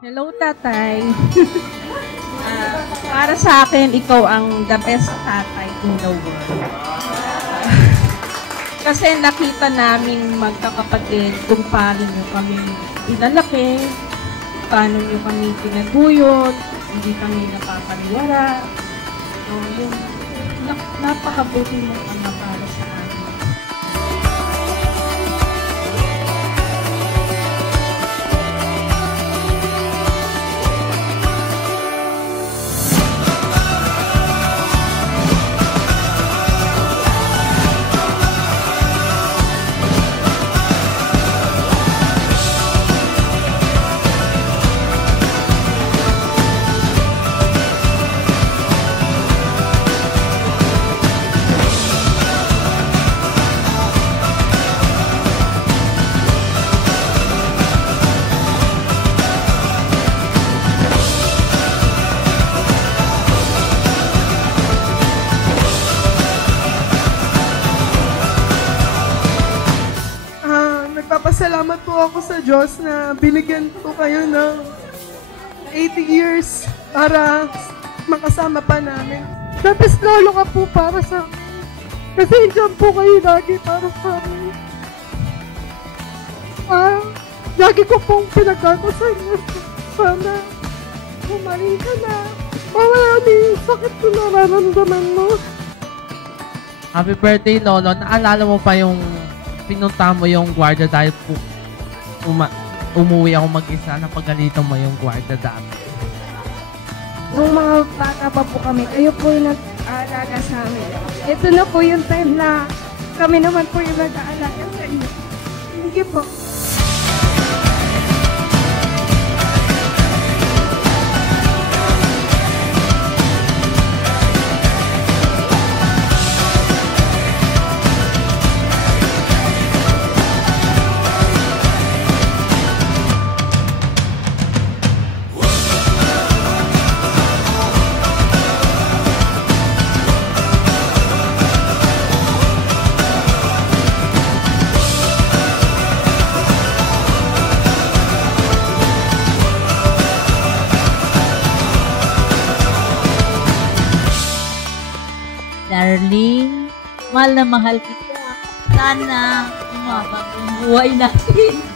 Hello, tatay. Para sa akin, ikaw ang the best tatay in the world. Kasi nakita namin magkakapatid kung paano nyo kami inalaki, paano nyo kami pinaguyod, hindi kami napapaliwara. So, yung napakabuti mong ama para sa amin. Nagpapasalamat po ako sa Diyos na binigyan po kayo ng 80 years para makasama pa namin. Tapos lalo ka po para sa amin. Kasi dyan po kayo lagi para sa amin. Lagi ko pong pinagkakasal niyo. Sana humaling ka na. Maraming sakit na nararamdaman mo. Happy birthday, Lolo. Naalala mo pa yung pinunta mo yung gwardiya dahil umuwi ako mag-isa, napagalitan mo yung gwardiya dati. Nung mga bata pa po kami, kayo po yung nag-aalaga sa amin. Ito na po yung time na kami naman po yung nag-aalaga sa inyo. Hindi po. Darling, mahal na mahal kita. Sana umabang ang buhay natin.